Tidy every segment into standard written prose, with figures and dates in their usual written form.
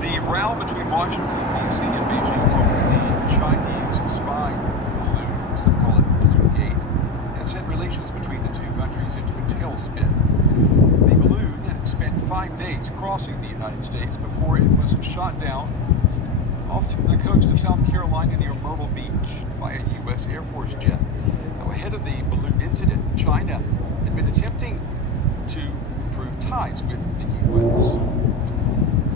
The row between Washington, D.C. and Beijing over the Chinese spy balloon, some call it Balloon Gate, has sent relations between the two countries into a tailspin. The balloon spent 5 days crossing the United States before it was shot down off the coast of South Carolina near Myrtle Beach by a U.S. Air Force jet. Now, ahead of the balloon incident, China had been attempting to improve ties with the U.S.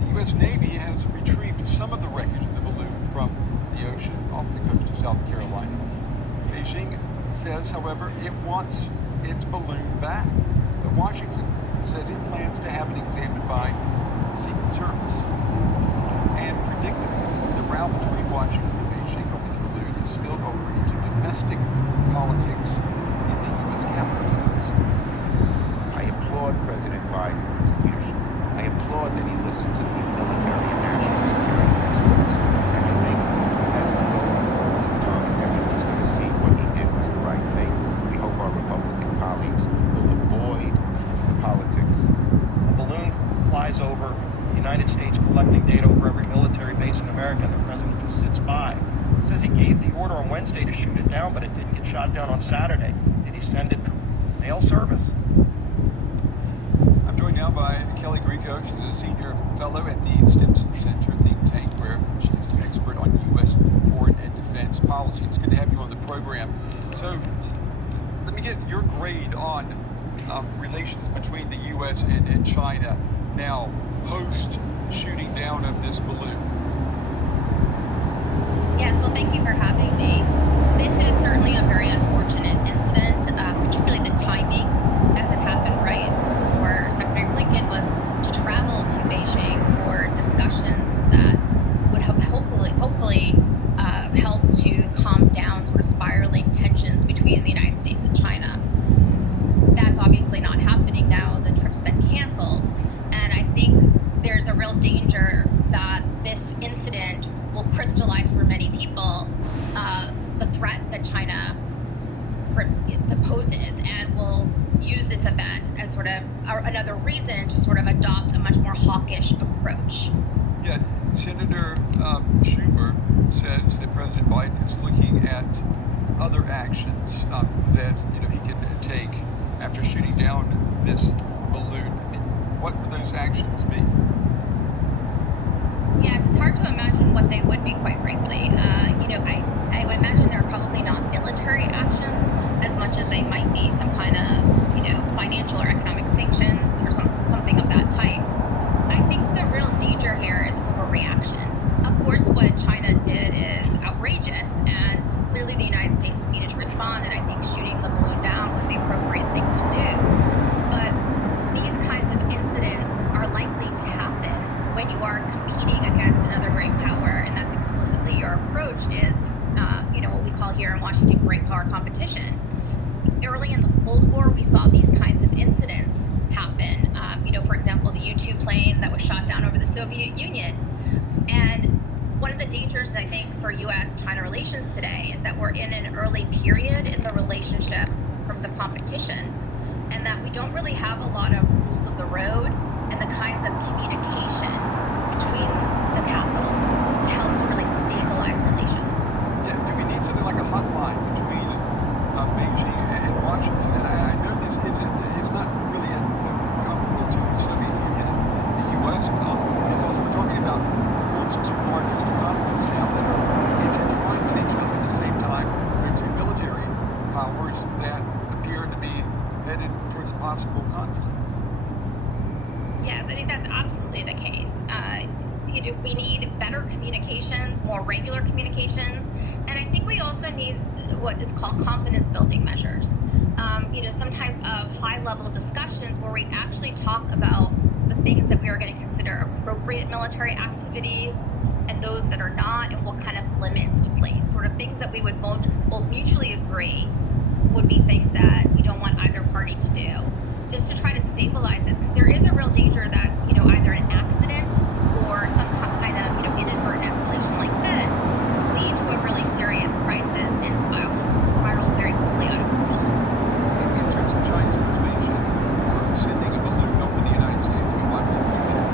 The U.S. Navy has retrieved some of the wreckage of the balloon from the ocean off the coast of South Carolina. Beijing says, however, it wants its balloon back. But Washington says it plans to have it examined by the Secret Service. And predictably, the row between Washington and Beijing over the balloon has spilled over into domestic politics in the U.S. Capitol tonight. I applaud President Biden for his leadership. I applaud that he listened to the military and national security experts. And I think as we go forward in time, everyone's going to see what he did was the right thing. We hope our Republican colleagues will avoid the politics. A balloon flies over the United States collecting data over every military base in America, and the president just sits by. Says he gave the order on Wednesday to shoot it down, but it didn't get shot down on Saturday. Did he send it through mail service? I'm joined now by Kelly Grieco. She's a senior fellow at the Stimson Center think tank, where she's an expert on U.S. foreign and defense policy. It's good to have you on the program. So let me get your grade on relations between the U.S. and China now post shooting down of this balloon. Yes, well, thank you for having me. This is certainly a very unfortunate incident, particularly the timing as it happened right before Secretary Blinken was to travel to Beijing for discussions that would hopefully help to calm down sort of spiraling tensions between the United States and China. That's obviously not happening now. The trip's been canceled. And I think there's a real danger that this incident will crystallize for many people the threat that China poses, and will use this event as sort of another reason to sort of adopt a much more hawkish approach. Yeah, Senator Schumer says that President Biden is looking at other actions that he can take after shooting down this balloon. I mean, what would those actions be? Yeah, it's hard to imagine what they would be, quite frankly. I would imagine they're probably not military actions as much as they might be some kind of, financial or economic sanctions or something of that type. I think the real danger here is overreaction. Of course, what China did is outrageous, and clearly the United States needed to respond, and I think shooting the balloon down was the appropriate thing to do. But these kinds of incidents are likely to happen when you are competing against another great power, and that's explicitly your approach is, what we call here in Washington great power competition. Early in the Cold War, we saw these kinds of incidents happen. For example, the U-2 plane that was shot down over the Soviet Union. And one of the dangers, I think, for U.S.-China relations today is that we're in an early period in the relationship in terms of competition, and that we don't really have a lot of rules of the road and the kinds of communication between the capitals to help to really stabilize relations. Yeah, do we need something like a hotline between Beijing and Washington? And I know this it's not really comparable to the Soviet Union and the U.S. Because we're talking about the world's two largest economies now that are intertwined with each other. At the same time, they're two military powers that appear to be headed towards a possible conflict. Yes, I think that's absolutely the case. We need better communications, more regular communications, and I think we also need what is called confidence building measures. Some type of high-level discussions where we actually talk about the things that we are going to consider appropriate military activities and those that are not, and what kind of limits to place. Sort of things that we would both mutually agree would be things that we don't want either party to do, just to try to stabilize this, because there is a real danger that either an accident or some kind of inadvertent escalation like this lead to a really serious crisis and spiral very quickly out of control. In terms of China's motivation for sending a balloon over the United States, why would it do that?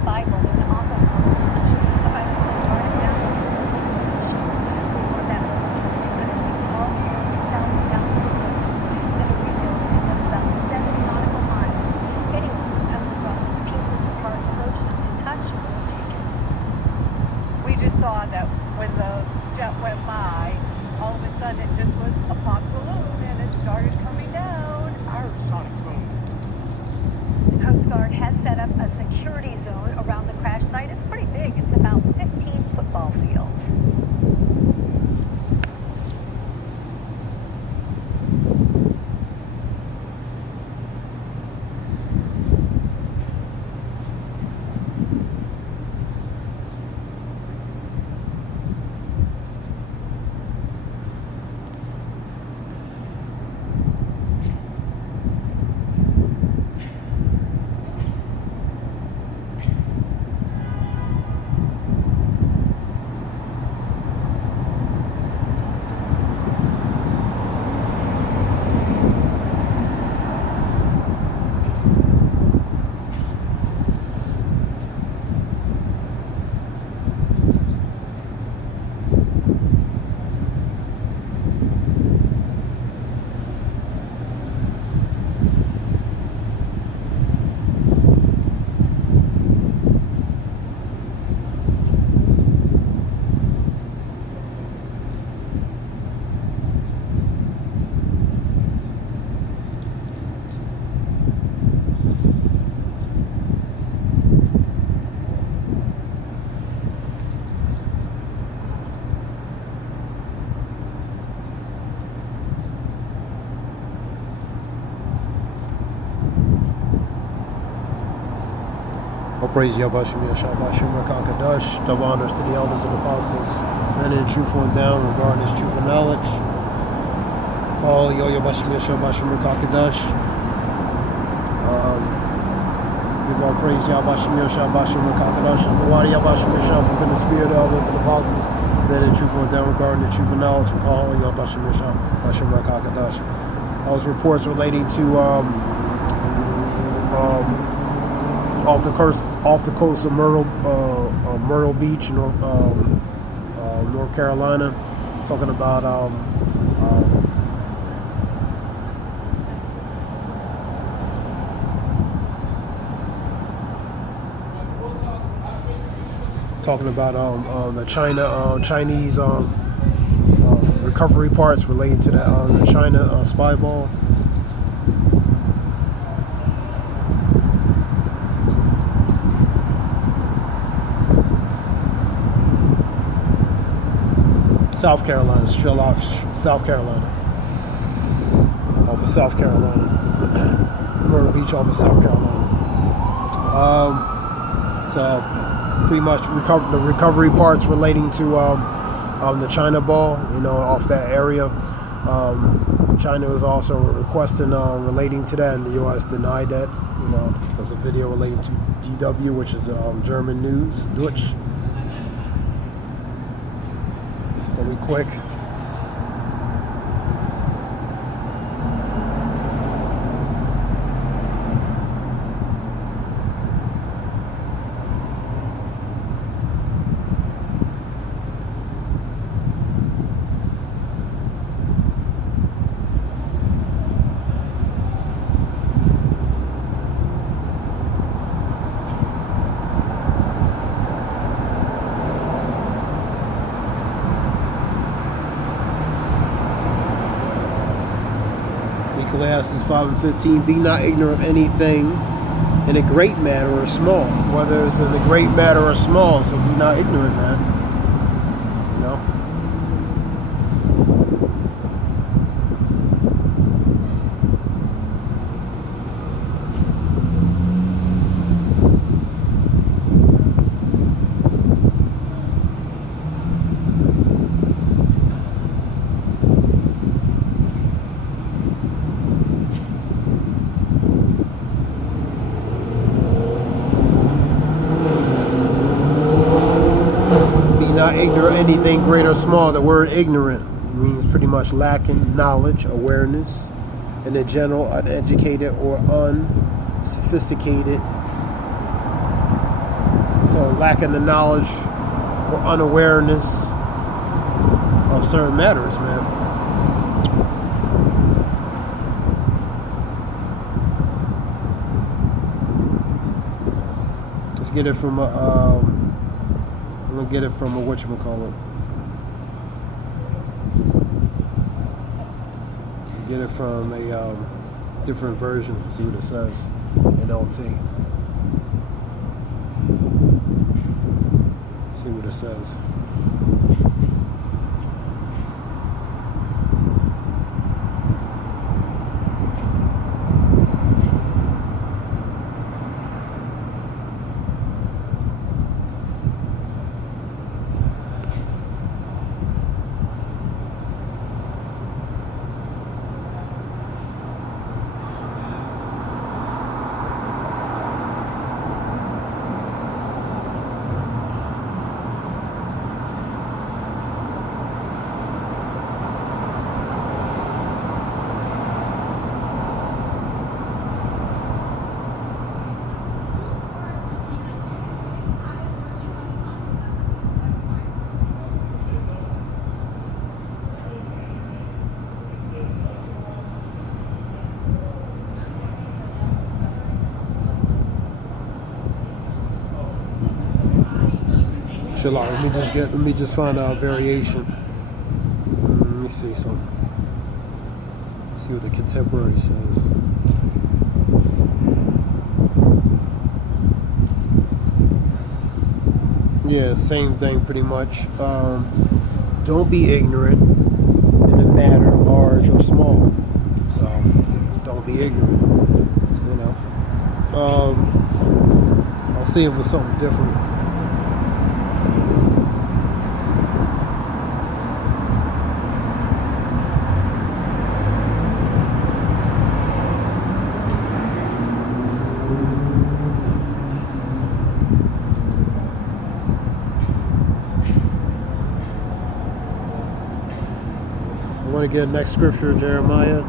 spy balloon off of our launch. About a guarded down in the center of the ship. We learned that balloon is 200 feet tall and 2,000 pounds of equipment. Then a rebuild extends about 7 nautical miles. Anyone who comes across any pieces or parts approach not to touch will take it. We just saw that when the jet went by, all of a sudden it just was a pop balloon and it started coming down. I heard a sonic boom. The Coast Guard has set up a security zone around the crash site. It's pretty big. It's about 15 football fields. All praise Yahweh Shem Yahshua Bashim Rakakadash. Double honors to the elders and apostles, men in truthful and down regarding his truthful knowledge. Call Yahweh Shem Yahshua Bashim Rakakadash. Give all praise Yahweh Shem Yahshua Bashim Rakakadash. And the Wadi Yahweh Shem Yahshua from the spirit of elders and apostles, men in truthful and down regarding the truthful knowledge. And call Yahweh Shem Yahshua Bashim Rakakadash. Those reports relating to off the coast of Myrtle Beach, North Carolina, talking about the Chinese recovery parts relating to the China spy ball. South Carolina, still off South Carolina. Off of South Carolina. Myrtle Beach off of South Carolina. So pretty much the recovery parts relating to the China ball, off that area. China was also requesting relating to that, and the U.S. denied that. There's a video relating to DW, which is German news, Deutsch. It's gonna be quick. Ecclesiastes 5:15, be not ignorant of anything in a great matter or small, whether it's in a great matter or small, so be not ignorant, man. Not ignorant of anything great or small. The word ignorant means pretty much lacking knowledge, awareness, and in general uneducated or unsophisticated. So lacking the knowledge or unawareness of certain matters, man. Let's get it from a, I'm gonna get it from a whatchamacallit. Get it from a different version, see what it says, NLT. See what it says. Let me just find out variation. Let me see something. See what the contemporary says. Yeah, same thing pretty much. Don't be ignorant in a matter large or small. So don't be ignorant. You know. I'll see if it's something different. I want to get next scripture, Jeremiah.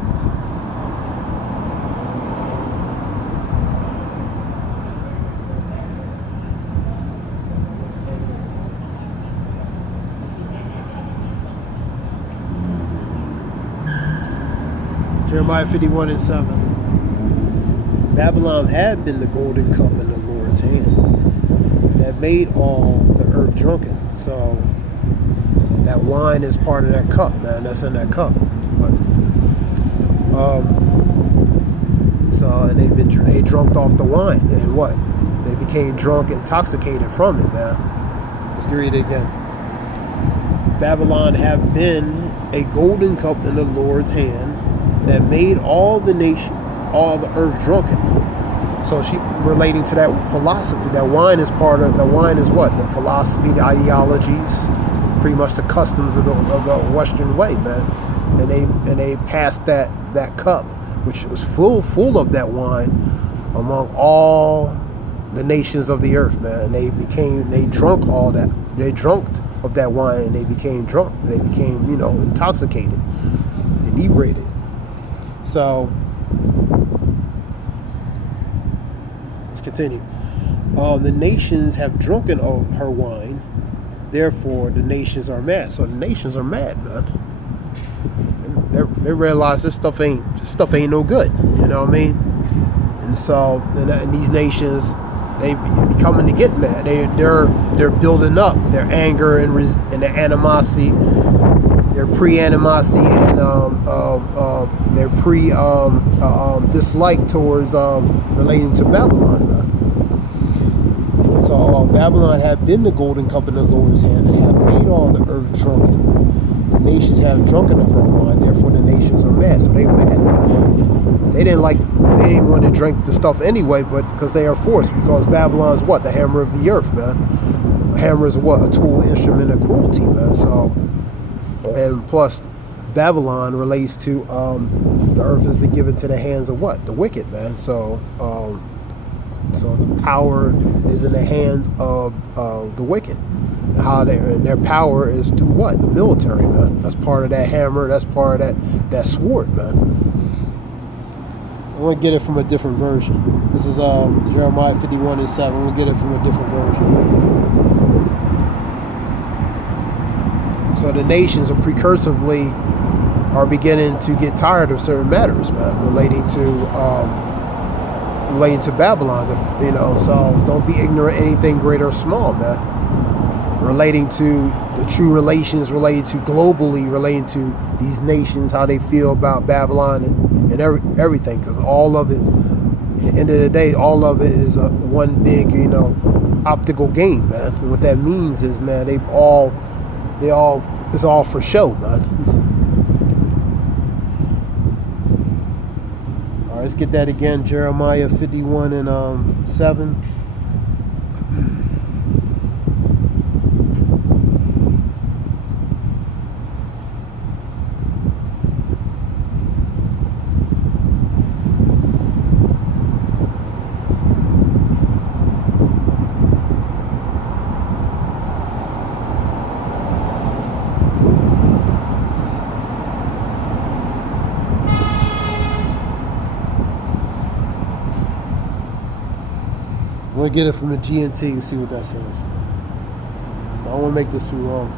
Jeremiah 51:7. Babylon had been the golden cup in the Lord's hand that made all the earth drunken. So that wine is part of that cup, man. That's in that cup. But, and they drunk off the wine, and what? They became drunk, intoxicated from it, man. Let's read it again. Babylon have been a golden cup in the Lord's hand that made all the earth drunken. So she relating to that philosophy. That wine is what? The philosophy, the ideologies, pretty much the customs of the Western way, man. And they passed that cup, which was full of that wine, among all the nations of the earth, man. And they drunk all that. They drunk of that wine, and they became drunk. They became, intoxicated, inebriated. So let's continue. The nations have drunken of her wine. Therefore, the nations are mad. So the nations are mad, man. They realize this stuff ain't no good. You know what I mean? And so, and these nations, they be coming to get mad. They're building up their anger and their animosity, their pre-animosity, and their dislike towards relating to Babylon, man. So Babylon had been the golden cup in the Lord's hand and had made all the earth drunken. The nations have drunken of her wine, therefore the nations are mad. So they mad, man. They didn't want to drink the stuff anyway, but because they are forced, because Babylon is what? The hammer of the earth, man. A hammer is what? A tool, instrument of cruelty, man. So, and plus, Babylon relates to the earth has been given to the hands of what? The wicked, man. So the power is in the hands of the wicked. And their power is to what? The military, man. That's part of that hammer. That's part of that sword, man. want to get it from a different version. This is Jeremiah 51:7. I'm going to get it from a different version. So the nations are precursively are beginning to get tired of certain matters, man, relating to Babylon. So don't be ignorant of anything great or small, man. Relating to the true relations, related to globally, relating to these nations, how they feel about Babylon and everything, because all of it, at the end of the day, all of it is one big, optical game, man. And what that means is, man, it's all for show, man. All right, let's get that again. Jeremiah 51:7. I'm going to get it from the GNT and see what that says. I don't want to make this too long.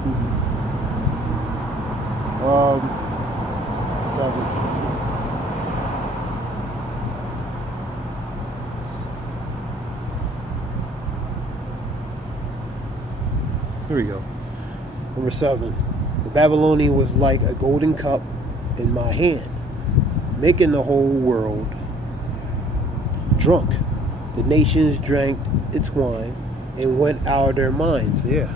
7. Here we go. Number 7. The Babylonian was like a golden cup in my hand, making the whole world drunk. The nations drank its wine and went out of their minds. Yeah.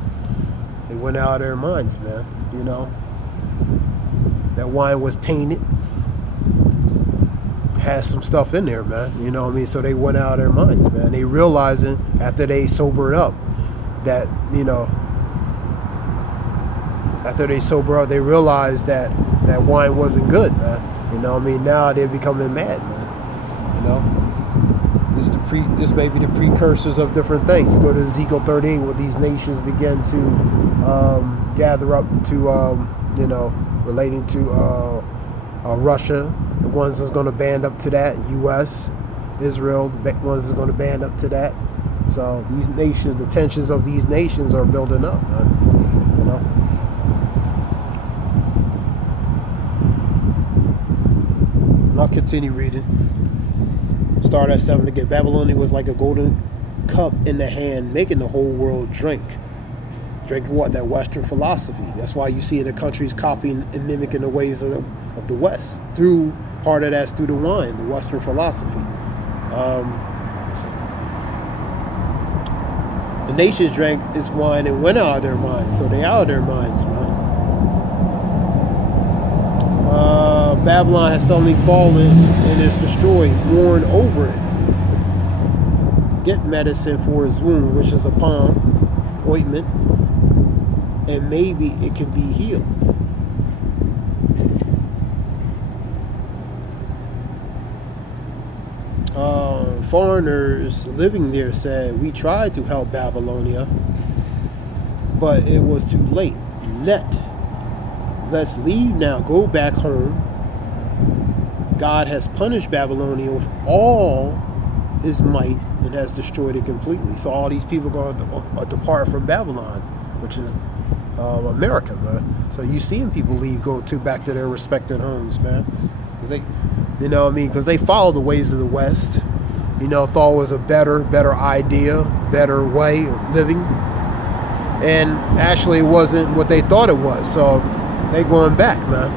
They went out of their minds, man. That wine was tainted. Has some stuff in there, man. So they went out of their minds, man. They realizing after they sobered up that, after they sober up, they realized that that wine wasn't good, man. Now they're becoming mad, man. This may be the precursors of different things. You go to Ezekiel 38, where these nations begin to gather up to, relating to Russia, the ones that's going to band up to that, U.S., Israel, the ones that's going to band up to that. So these nations, the tensions of these nations are building up, man. I'll continue reading. Start at 7 again. Babylonian was like a golden cup in the hand, making the whole world drink. Drink what? That Western philosophy. That's why you see the countries copying and mimicking the ways of the West. Part of that's through the wine, the Western philosophy. The nations drank its wine and went out of their minds. So they out of their minds, man. Babylon has suddenly fallen and is destroyed. Mourn over it. Get medicine for his wound, which is a palm ointment, and maybe it can be healed. Foreigners living there said, we tried to help Babylonia, but it was too late. Let's leave now, go back home. God has punished Babylonia with all his might and has destroyed it completely. So all these people are going to depart from Babylon, which is America, man. So you seeing people go back to their respected homes, man, because they, because they follow the ways of the West. Thought it was a better idea, better way of living, and actually it wasn't what they thought it was. So they going back, man.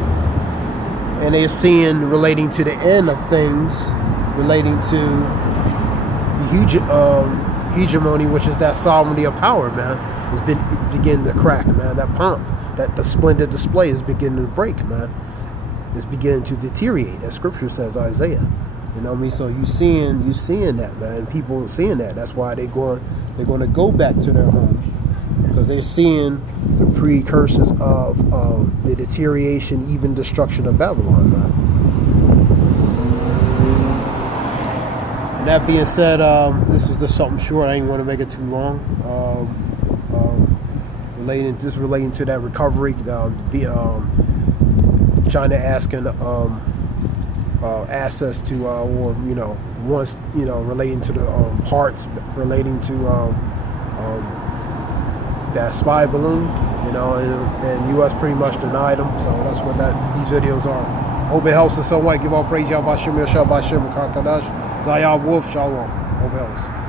And they're seeing, relating to the end of things, relating to the hegemony, which is that sovereignty of power, man, is beginning to crack, man. That pomp, that the splendid display is beginning to break, man. It's beginning to deteriorate, as Scripture says, Isaiah. So you seeing that, man. People seeing that. That's why they're going to go back to their homes, because they're seeing the precursors of the deterioration, even destruction of Babylon, man. And that being said, this is just something short. I ain't want to make it too long. Relating to that recovery, China asking access to, or once relating to the parts relating to that spy balloon, and U.S. pretty much denied them. So that's what these videos are. Hope it helps in some way. Give all praise, Yahweh Shem, Yahshua B'Shem, Kakadash, Zayah Wolf, Shalom. Hope it helps.